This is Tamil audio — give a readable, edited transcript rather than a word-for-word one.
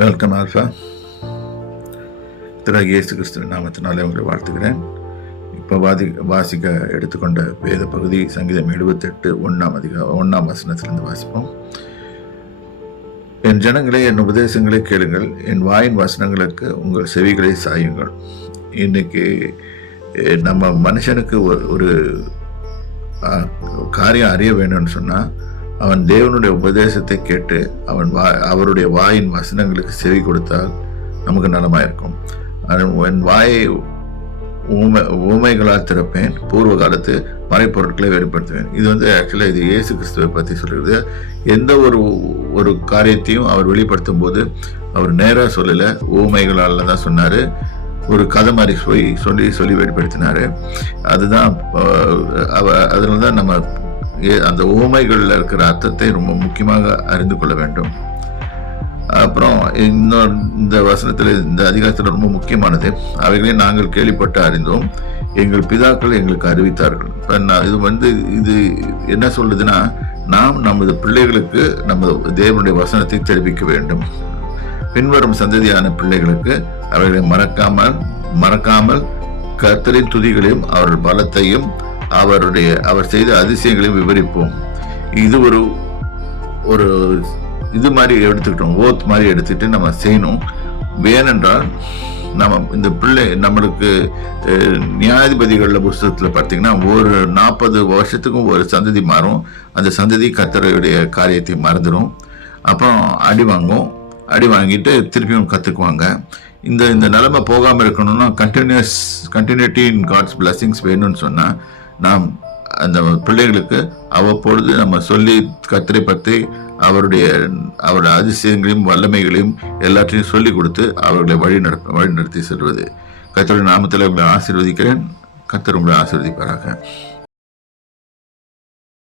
Welcome alpha. திரு இயேசு கிறிஸ்துவின் நாமத்தினாலே உங்களை வாழ்த்துகிறேன். இப்போ வாசிக்க எடுத்துக்கொண்ட வேத பகுதி சங்கீதம் 78 1ஆம் வசனத்திலிருந்து வாசிப்போம். என் ஜனங்களே, என் உபதேசங்களை கேளுங்கள், என் வாயின் வசனங்களுக்கு உங்கள் செவிகளை சாயுங்கள். இன்னைக்கு நம்ம மனுஷனுக்கு ஒரு காரியம் அறிய வேணும்னு சொன்னால் அவன் தேவனுடைய உபதேசத்தை கேட்டு அவருடைய வாயின் வசனங்களுக்கு செவி கொடுத்தால் நமக்கு நலமாக இருக்கும். என் வாயை ஊமைகளால் திறப்பேன், பூர்வ காலத்து மறைப்பொருட்களை வெளிப்படுத்துவேன். இது ஆக்சுவலாக இது இயேசு கிறிஸ்துவை பற்றி சொல்கிறது. எந்த ஒரு காரியத்தையும் அவர் வெளிப்படுத்தும் போது அவர் நேராக சொல்லலை, ஊமைகளால் தான் சொன்னார். ஒரு கதை மாதிரி சொல்லி வெளிப்படுத்தினார். அதுதான் அதில் தான் நம்ம அந்த ஊமைகளில் இருக்கிற அர்த்தத்தை ரொம்ப முக்கியமாக அறிந்து கொள்ள வேண்டும். அப்புறம் இந்த வசனத்தில், இந்த அதிகாரத்தில் ரொம்ப முக்கியமானது, அவைகளை நாங்கள் கேள்விப்பட்டு அறிந்தோம், எங்கள் பிதாக்கள் எங்களுக்கு அறிவித்தார்கள். இப்போ இது என்ன சொல்லுதுன்னா, நாம் நமது பிள்ளைகளுக்கு நம்ம தேவனுடைய வசனத்தை தெரிவிக்க வேண்டும். பின்வரும் சந்ததியான பிள்ளைகளுக்கு அவைகளை மறக்காமல் கர்த்தரின் துதிகளையும் அவர்கள் பலத்தையும் அவர் செய்த அதிசயங்களையும் விவரிப்போம். இது ஒரு இது மாதிரி எடுத்துக்கிட்டோம், ஓத் மாதிரி எடுத்துட்டு நம்ம செய்யணும். ஏனென்றால் நம்ம இந்த நம்மளுக்கு நியாயாதிபதிகளில் புஸ்தகத்தில் பார்த்தீங்கன்னா ஒரு 40 வருஷத்துக்கும் ஒரு சந்ததி மாறும். அந்த சந்ததி கர்த்தருடைய காரியத்தை மறந்துடும். அப்புறம் அடி வாங்கிட்டு திருப்பியும் கற்றுக்குவாங்க. இந்த நிலைமை போகாமல் இருக்கணும்னா கண்டினியூட்டி இன் காட்ஸ் பிளஸிங்ஸ் வேணும்னு சொன்னால் நாம் அந்த பிள்ளைகளுக்கு அவ்வப்பொழுது நம்ம சொல்லி கர்த்தரை பற்றி அவருடைய அதிசயங்களையும் வல்லமைகளையும் எல்லாத்தையும் சொல்லி கொடுத்து அவர்களை வழி நடத்தி செல்வது. கர்த்தருடைய நாமத்தில் உங்களை ஆசீர்வதிக்கிறேன். கர்த்தர் உங்களை ஆசீர்வதிப்பாராக.